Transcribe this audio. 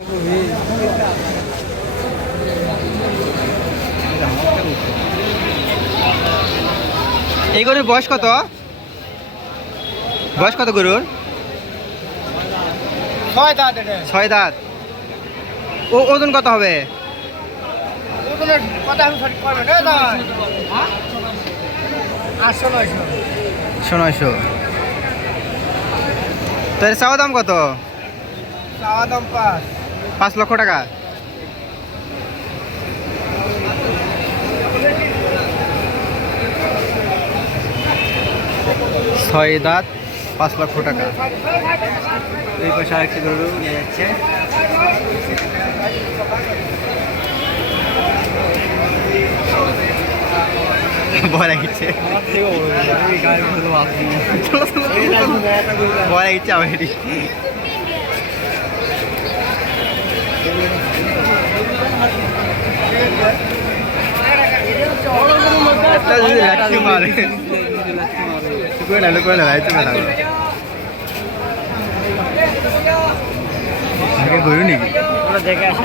এই গরুর বয়স কত? বয়স কত গরুর? 6 দাঁত। 6 দাঁত। ওজন কত হবে? ওজনের কথা আমি সঠিক পারবে না দাদা। 800 900। তার চাওয়া দাম কত? চাওয়া দাম 5 লক্ষ টাকা। ছয় দাঁত 5 লক্ষ টাকা। এই পাশে আরেকটি গরু নিয়ে যাচ্ছে। ভয় লাগিচ্ছে, ভয় লাগিচ্ছে আমার এটি। যদি লাঠি মারে করে না লাইতে না গরু নাকি দেখে আসে।